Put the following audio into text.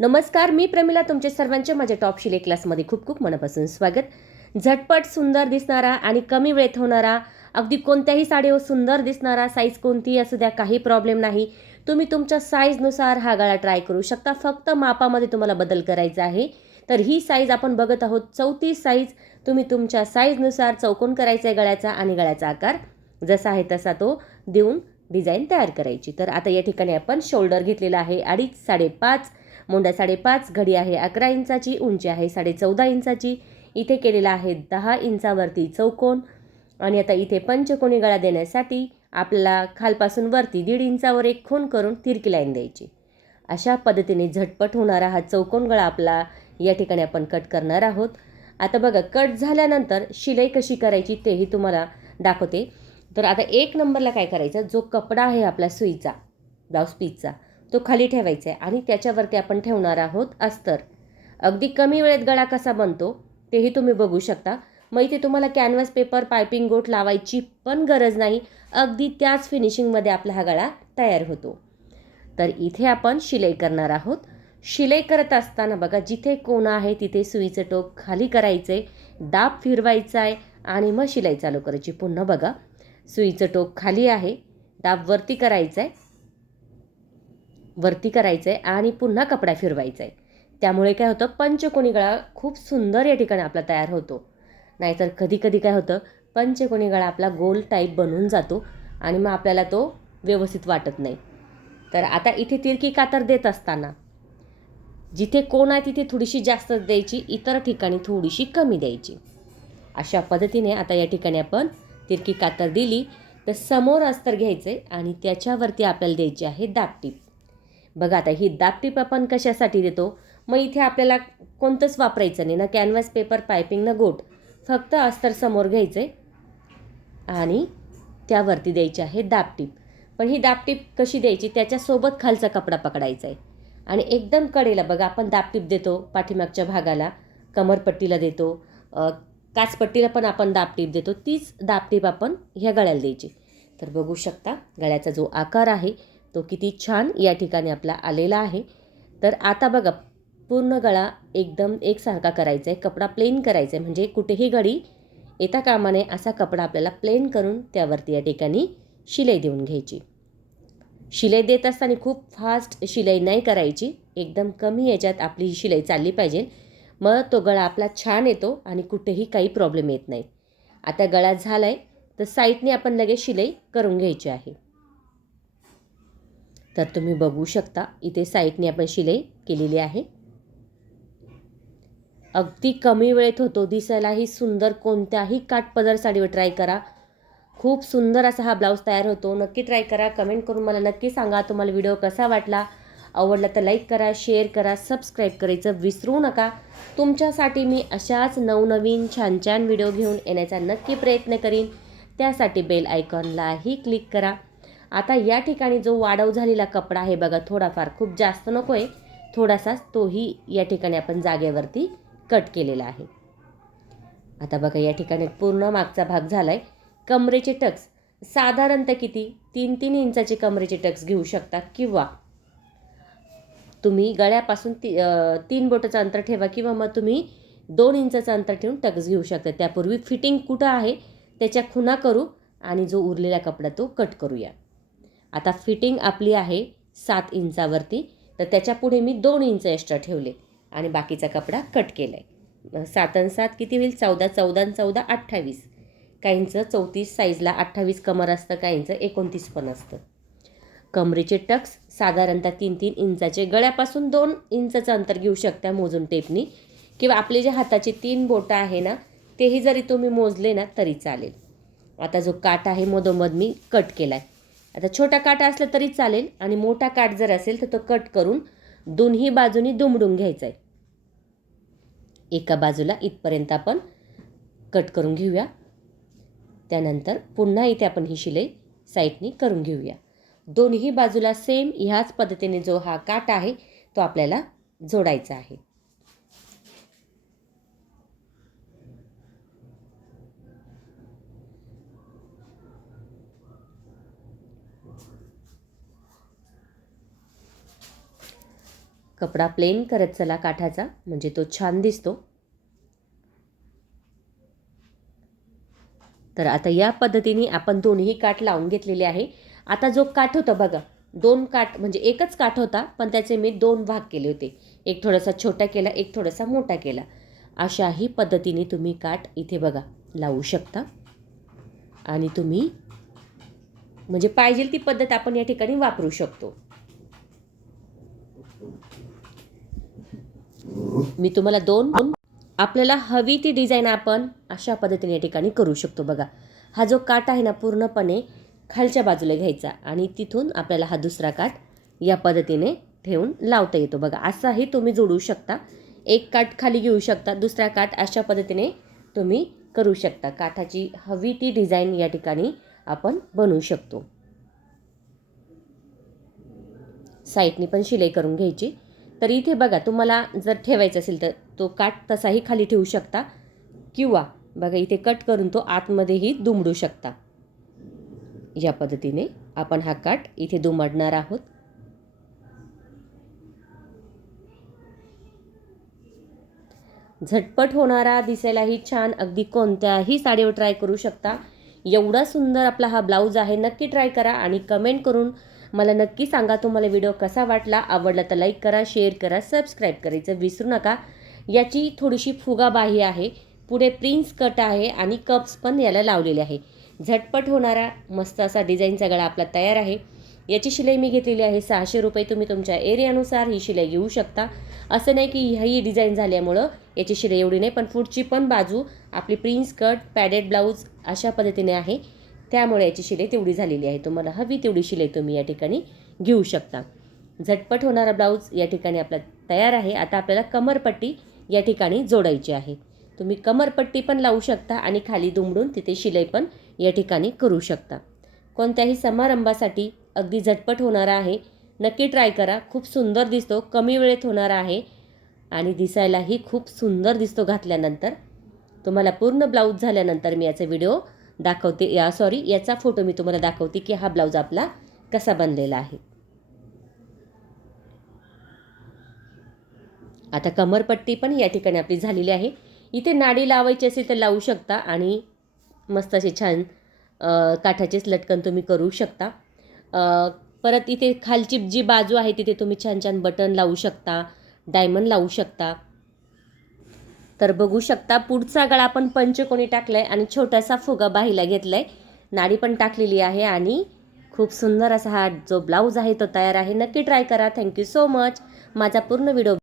नमस्कार मी प्रमिला तुमचे सर्वांचे माझ्या टॉप शिले क्लासमध्ये खूप खूप मनापासून स्वागत. झटपट सुंदर दिसणारा आणि कमी वेळेत होणारा अगदी कोणत्याही साडीवर सुंदर दिसणारा साईज कोणतीही असू द्या काही प्रॉब्लेम नाही. तुम्ही तुमच्या साईजनुसार हा गळा ट्राय करू शकता. फक्त मापामध्ये तुम्हाला बदल करायचा आहे. तर ही साईज आपण बघत आहोत. चौतीस साईज तुम्ही तुमच्या साईजनुसार चौकोन करायचा आहे गळ्याचा आणि गळ्याचा आकार. जसा आहे तसा तो देऊन डिझाईन तयार करायची. तर आता या ठिकाणी आपण शोल्डर घेतलेला आहे. अडीच साडेपाच मोंडा साडेपाच घडी आहे अकरा इंचाची उंची आहे साडे चौदा इंचाची. इथे केलेला आहे दहा इंचावरती चौकोन. आणि आता इथे पंचकोनी गळा देण्यासाठी आपल्याला खालपासून वरती दीड इंचावर एक खून करून तिरकी लाईन द्यायची. अशा पद्धतीने झटपट होणारा हा चौकोन गळा आपला या ठिकाणी आपण कट करणार आहोत. आता बघा कट झाल्यानंतर शिलाई कशी करायची तेही तुम्हाला दाखवते. तर आता एक नंबरला काय करायचं? जो कपडा आहे आपला सुईचा ब्लाऊज पीसचा तो खाली ठेवायचा आहे आणि त्याच्यावरती आपण ठेवणार आहोत अस्तर. अगदी कमी वेळेत गळा कसा बनतो तेही तुम्ही बघू शकता. मग इथे तुम्हाला कॅनव्हास पेपर पायपिंग गोट लावायची पण गरज नाही. अगदी त्याच फिनिशिंगमध्ये आपला हा गळा तयार होतो. तर इथे आपण शिलाई करणार आहोत. शिलाई करत असताना बघा जिथे कोणा आहे तिथे सुईचं टोक खाली करायचं आहे दाब फिरवायचा आहे आणि मग शिलाई चालू करायची. पुन्हा बघा सुईचं टोक खाली आहे दाब वरती करायचं आहे वरती करायचं आहे आणि पुन्हा कपडा फिरवायचा आहे त्यामुळे काय होतं पंचकोनी गळा खूप सुंदर या ठिकाणी आपला तयार होतो. नाहीतर कधी कधी काय होतं पंचकोनी गळा आपला गोल टाईप बनून जातो आणि मग आपल्याला तो व्यवस्थित वाटत नाही. तर आता इथे तिरकी कातर देत असताना जिथे कोण आहे तिथे थोडीशी जास्त द्यायची इतर ठिकाणी थोडीशी कमी द्यायची. अशा पद्धतीने आता या ठिकाणी आपण तिरकी कातर दिली. तर समोर अस्तर घ्यायचे आणि त्याच्यावरती आपल्याला द्यायची आहे दापटीप बघा आता ही दापटीप आपण कशासाठी देतो? मग इथे आपल्याला कोणतंच वापरायचं नाही. ना कॅनव्हास पेपर पायपिंग ना गोट. फक्त अस्तर समोर घ्यायचं आहे आणि त्यावरती द्यायची आहे दापटीप पण ही दापटीप कशी द्यायची? त्याच्यासोबत खालचा कपडा पकडायचा आहे आणि एकदम कडेला बघा आपण दापटीप देतो पाठीमागच्या भागाला. कमरपट्टीला देतो. काचपट्टीला पण आपण दापटीप देतो. तीच दापटीप आपण ह्या गळ्याला द्यायची. तर बघू शकता गळ्याचा जो आकार आहे तो किती छान या ठिकाणी आपला आलेला आहे. तर आता बघा पूर्ण गळा एकदम एकसारखा करायचा आहे कपडा प्लेन करायचा आहे म्हणजे कुठेही गळी येता कामा नये असा कपडा आपल्याला प्लेन करून त्यावरती या ठिकाणी शिलाई देऊन घ्यायची. शिलाई देत असताना खूप फास्ट शिलाई नाही करायची. एकदम कमी याच्यात आपली ही शिलाई चालली पाहिजे. मग तो गळा आपला छान येतो आणि कुठेही काही प्रॉब्लेम येत नाही. आता गळा झाला आहे तर साईडने आपण लगेच शिलाई करून घ्यायची आहे. तर तुम्ही बघू शकता इथे साईडने आपण शिलाई केलेली आहे. अगदी कमी वेळेत होतो दिसायलाही सुंदर कोणत्याही काठपदर साडीवर ट्राय करा. खूप सुंदर असा हा ब्लाऊज तयार होतो नक्की ट्राय करा. कमेंट करून मला नक्की सांगा तुम्हाला व्हिडिओ कसा वाटला. आवडला तर लाईक करा शेअर करा सबस्क्राईब करायचं विसरू नका. तुमच्यासाठी मी अशाच नवनवीन छान छान व्हिडिओ घेऊन येण्याचा नक्की प्रयत्न करीन. त्यासाठी बेल आयकॉनलाही क्लिक करा. आता या ठिकाणी जो वाढव झालेला कपडा आहे बघा थोडाफार खूप जास्त नको आहे थोडासाच तोही या ठिकाणी आपण जागेवरती कट केलेला आहे. आता बघा या ठिकाणी पूर्ण मागचा भाग झाला आहे कमरेचे टक्स साधारणतः किती? तीन तीन इंचाचे कमरेचे टक्स घेऊ शकता किंवा तुम्ही गळ्यापासून ती तीन बोटाचं अंतर ठेवा किंवा मग तुम्ही दोन इंचाचं अंतर ठेवून टक्स घेऊ शकता. त्यापूर्वी फिटिंग कुठं आहे त्याच्या खुणा करू आणि जो उरलेला कपडा तो कट करूया. आता फिटिंग आपली आहे सात इंचावरती. तर त्याच्या पुढे मी दोन इंच एक्स्ट्रा ठेवले आणि बाकीचा कपडा कट केला आहे सात आणि सात किती होईल? चौदा चौदा आणि चौदा अठ्ठावीस. काहींचं चौतीस साईजला अठ्ठावीस कमर असतं काहींचं एकोणतीस पण असतं. कमरेचे टक्स साधारणतः तीन तीन इंचाचे गळ्यापासून दोन इंचाचं अंतर घेऊ शकता मोजून टेपनी. किंवा आपले जे हाताचे तीन बोटं आहे ना तेही जरी तुम्ही मोजले ना तरी चालेल. आता जो काट आहे मधोमध मी कट केला आहे आता छोटा काट असला तरी चालेल आणि मोठा काट जर असेल तर तो कट करून दोन्ही बाजूनी दुमडून घ्यायचा आहे एका बाजूला इथपर्यंत आपण कट करून घेऊया. त्यानंतर पुन्हा इथे आपण ही शिलाई साईडनी करून घेऊया. दोन्ही बाजूला सेम ह्याच पद्धतीने जो हा काट आहे तो आपल्याला जोडायचा आहे. कपडा प्लेन करत चला काठाचा म्हणजे तो छान दिसतो. तर आता या पद्धतीने आपण दोन्ही काठ लावून घेतलेले आहे. आता जो काठ होता बघा दोन काठ म्हणजे एकच काठ होता पण त्याचे मी दोन भाग केले होते. एक थोडासा छोटा केला एक थोडासा मोठा केला. अशाही पद्धतीने तुम्ही काठ इथे बघा लावू शकता. आणि तुम्ही म्हणजे पाहिजे ती पद्धत आपण या ठिकाणी वापरू शकतो. मी तुम्हाला दोन आपल्याला हवी ती डिझाईन आपण अशा पद्धतीने या ठिकाणी करू शकतो बघा. हा जो काठ आहे ना पूर्णपणे खालच्या बाजूला घ्यायचा आणि तिथून आपल्याला हा दुसरा काठ या पद्धतीने ठेवून लावता येतो बघा. असाही तुम्ही जोडू शकता. एक काठ खाली घेऊ शकता दुसरा काठ अशा पद्धतीने तुम्ही करू शकता. काठाची हवी ती डिझाईन या ठिकाणी आपण बनवू शकतो. साईडनी पण शिलाई करून घ्यायची. तर इथे बघा तुम्हाला जर ठेवायचं असेल तर तो काठ तसाही खाली ठेवू शकता. किंवा बघा इथे कट करून तो आतमध्येही दुमडू शकता. या पद्धतीने आपण हा काठ इथे दुमडणार आहोत. झटपट होणारा दिसायलाही छान अगदी कोणत्याही साडीवर ट्राय करू शकता. एवढा सुंदर आपला हा ब्लाऊज आहे नक्की ट्राय करा आणि कमेंट करून मला नक्की सांगा तुम्हाला व्हिडिओ कसा वाटला. आवडला तर लाईक करा शेअर करा सबस्क्राईब करायचं विसरू नका. याची थोडीशी फुगाबाही आहे. पुढे प्रिन्स कट आहे आणि कप्स पण याला लावलेले आहे. झटपट होणारा मस्त असा डिझाईनचा गळा आपला तयार आहे. याची शिलाई मी घेतलेली आहे सहाशे रुपये. तुम्ही तुमच्या एरियानुसार ही शिलाई घेऊ शकता. असं नाही की ही डिझाईन झाल्यामुळं याची शिलाई एवढी नाही पण पुढची पण बाजू आपली प्रिन्स कट पॅडेड ब्लाऊज अशा पद्धतीने आहे. त्यामुळे याची शिलाई तेवढी झालेली आहे. तुम्हाला हवी तेवढी शिलाई तुम्ही या ठिकाणी घेऊ शकता. झटपट होणारा ब्लाऊज या ठिकाणी आपला तयार आहे. आता आपल्याला कमरपट्टी या ठिकाणी जोडायची आहे. तुम्ही कमरपट्टी पण लावू शकता आणि खाली दुमडून तिथे शिलाई पण या ठिकाणी करू शकता. कोणत्याही समारंभासाठी अगदी झटपट होणारा आहे. नक्की ट्राय करा. खूप सुंदर दिसतो. कमी वेळेत होणारा आहे. आणि दिसायलाही खूप सुंदर दिसतो घातल्यानंतर. तुम्हाला पूर्ण ब्लाऊज झाल्यानंतर मी याचा व्हिडिओ दाखवते. या सॉरी याचा फोटो मी तुम्हाला दाखवते की हा ब्लाऊज आपला कसा बनलेला आहे. आता कमरपट्टी पण या ठिकाणी आपली झालेली आहे. इथे नाडी लावायची असेल तर लावू शकता आणि मस्त असे छान काठाचेच लटकन तुम्ही करू शकता. परत इथे खालची जी बाजू आहे तिथे तुम्ही छान छान बटन लावू शकता डायमंड लावू शकता. तर बघू शकता पुढचा गळा आपण पंचकोणी टाकला आहे आणि छोटासा फुगा बाहीला घेतला आहे नाडी पण टाकलेली आहे आणि खूप सुंदर असा हा जो ब्लाऊज आहे तो तयार आहे. नक्की ट्राय करा. थँक्यू सो मच माझा पूर्ण व्हिडिओ